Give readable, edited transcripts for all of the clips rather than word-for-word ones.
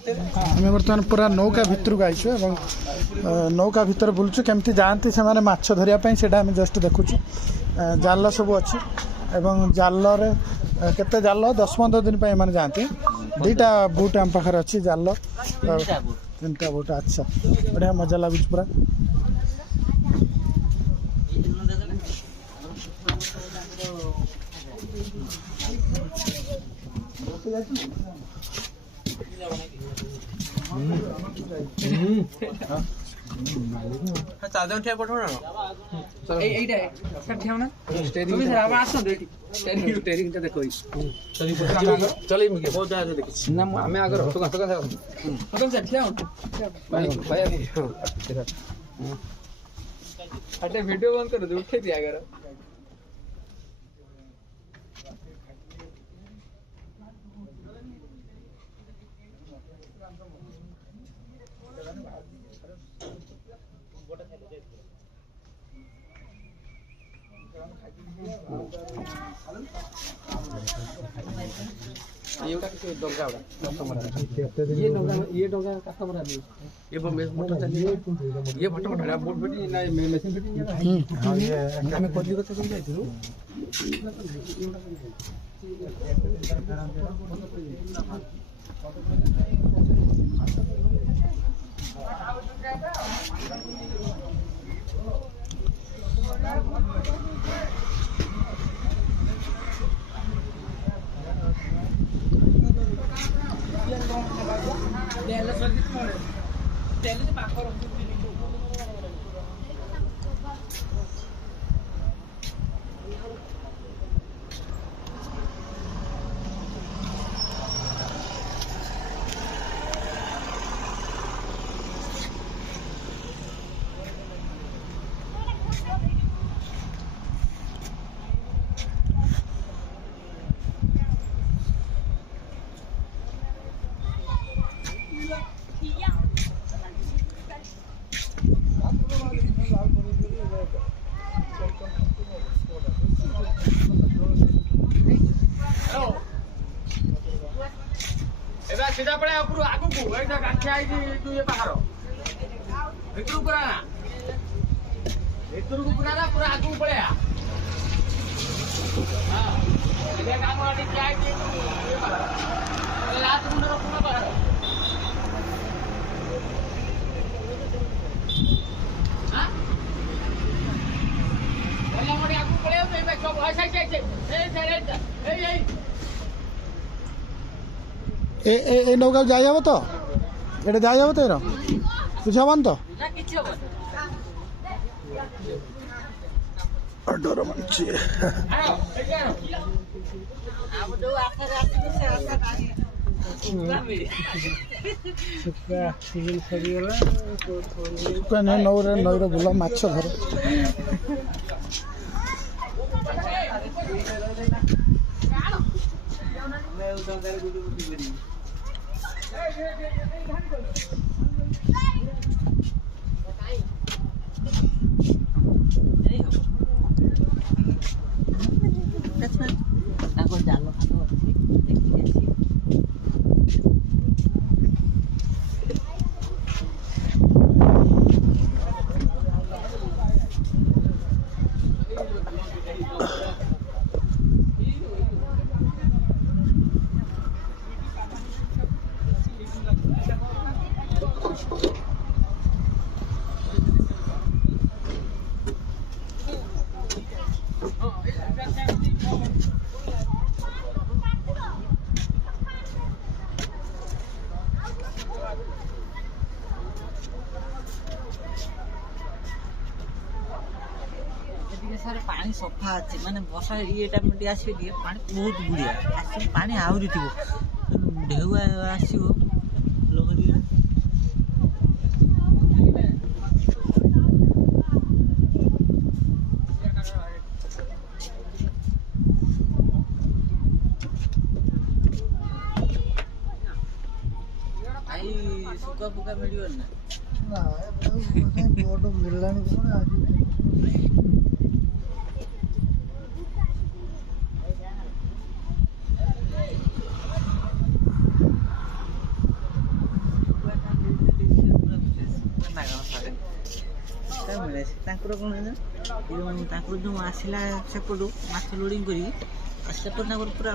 आम बर्तमान पूरा नौका भितर को आईसु एवं नौका भितर बुलूँ केमती जाती से माछ धरियापी से जस्ट देखुचु जाल सब अच्छी एवं जाल केते जाल 10-15 दिन पर जाती दीटा बुट आम पाखे अच्छी जाल 3टा बुट अच्छा बढ़िया मजा लगुच पूरा চাদন ঠে পড়ো না এইটা স্যার ঠেও না তুমি স্যার আবার আসো দেখি স্টেরিংটা দেখো চলে মুকে বহুত জায়গা দেখি না আমি আগে তো কথা কথা তো স্যার ঠেও ভাই ভাই আরে ভিডিও বন্ধ করে দে উঠে দিয়া করো ये उड़ा किसी डोंगा उड़ा कस्टमर ये डोंगा कस्टमर है ये मोटर चलिए ये फटा फटा बोट बेटी ना मशीन बेटी हां ये हमें कोली को तो जाई थी Dela सर्विस मोड dela से पाखर सीधा पड़े ऊपर आगु को एकटा गांठिया आई तू ये पाखर भितर पूरा ना भितर को पूरा ना पूरा आगु पड़े हां ये काम वाली जाए कि ये पाखर लास्ट मुंड रो पूरा पाखर हां बोला मोड़ी आगु पड़े तो ये सब ऐसा ए ए नौका जाई हम तो ये जाई हम तो कुछ हवन तो डर मानछि नईर बुला माछ धर पानी सफा अच्छे माने बर्षा ये टाइम आसो पानी बहुत बुढ़िया पानी आहरी थी ढेउआ आसो लहरी सुखा फुका मिल ना मिलला ଏକ୍ସଟ୍ରା ମିଳେ ତାଙ୍କର କ'ଣ ହେଲା ତାଙ୍କର ଯେଉଁ ଆସିଲା ସେପଟୁ ମାଛ ଲୋଡ଼ିଂ କରିକି ଆଉ ସେପଟ ତାଙ୍କର ପୁରା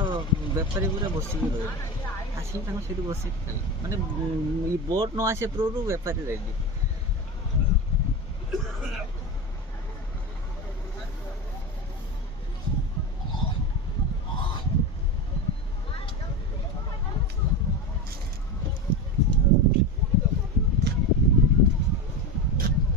ବେପାରୀ ପୁରା ବସିକି ରହିବେ ଆସିଲେ ତାଙ୍କ ସେଇଠି ବସିକି ଖାଇଲେ ମାନେ ବୋଟ୍ ନ ଆସିବା ପୂର୍ବରୁ ବେପାରୀ ରେଡ଼ି।